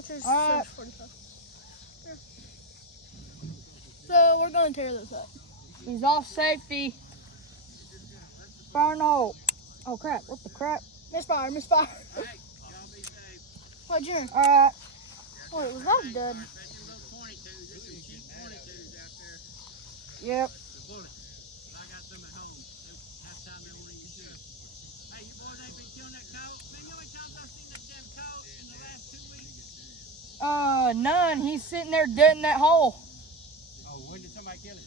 22's All right. 45. Yeah. So we're gonna tear this up. He's off safety. Fire in the hole. Oh crap! What the crap? Misfire, misfire. Hey, y'all be safe. What, Junior? All right. Wait, was that dead? Especially those 22s. There's some cheap 22s out there. Yep. The bullets. I got some at home. Half time they won't even shoot. Hey, you boys ain't been killing that coat? Man, you know how many times I've seen that damn coat in the last 2 weeks? None. He's sitting there dead in that hole. Oh, when did somebody kill him?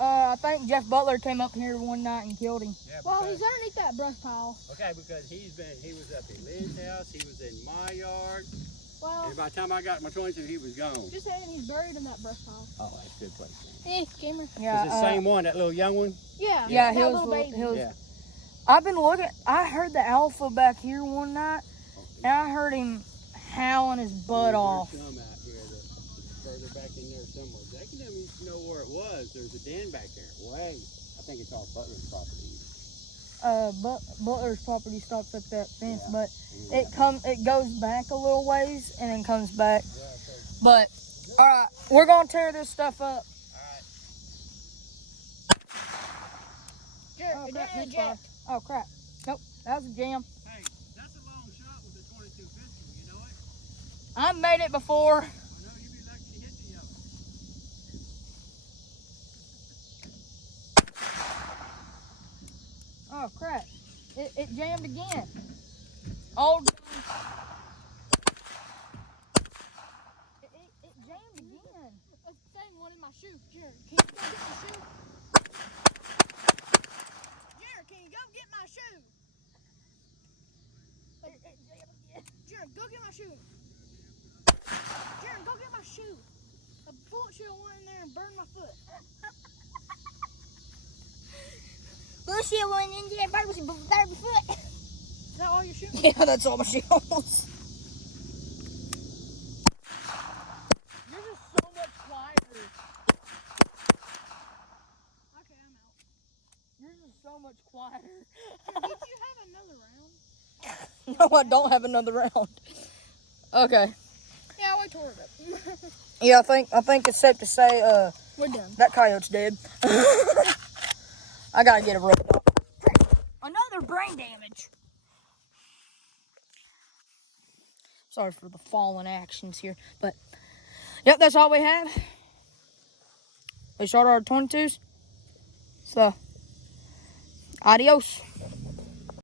I think Jeff Butler came up here one night and killed him. Yeah, Well, he's underneath that brush pile. okay, because he was up in Lynn's house, he was in my yard, Well, and by the time I got my 22, he was gone. just saying he's buried in that brush pile. Oh, that's a good place. Hey, gamer. Yeah. Is it the same one, that little young one? Yeah. Yeah, that he was. little baby. He was. Yeah. I've been looking. I heard the alpha back here one night, and I heard him howling his butt off. There's some out here that's further back in there somewhere. They can let me know where it was. There's a den back there. Way. I think it's off Butler's property. Butler's property stops at that fence, Yeah. but it goes back a little ways and then comes back. Yeah, so, But all right, we're gonna tear this stuff up. Jared, Oh you're crap! down in the Misfire. jet. Oh crap! Nope, that was a jam. hey, that's a long shot with the 22 pistol, you know it? I made it before. I know you'd be lucky to hit the other. Oh crap! It jammed again. Oh. It jammed again. That's the same one in my shoe. Jared, can you go get my shoe? Jared, can you go get my shoe? Jared, go get my shoe. Jared, go get my shoe. A bullet shoe went in there and burned my foot. Bullshit went in there, bird was burned my foot. Is that all your shoes? Yeah, that's all my shoes. You're just so much quieter. Okay, I'm out. You're just so much quieter. Jared, did you have another round? No, I don't have another round. Okay. Yeah, I tore it up. Yeah, I think it's safe to say We're done. that coyote's dead. I gotta get a rope. Another brain damage. Sorry for the fallen actions here, but yep, that's all we have. We shot our 22s. So, adios.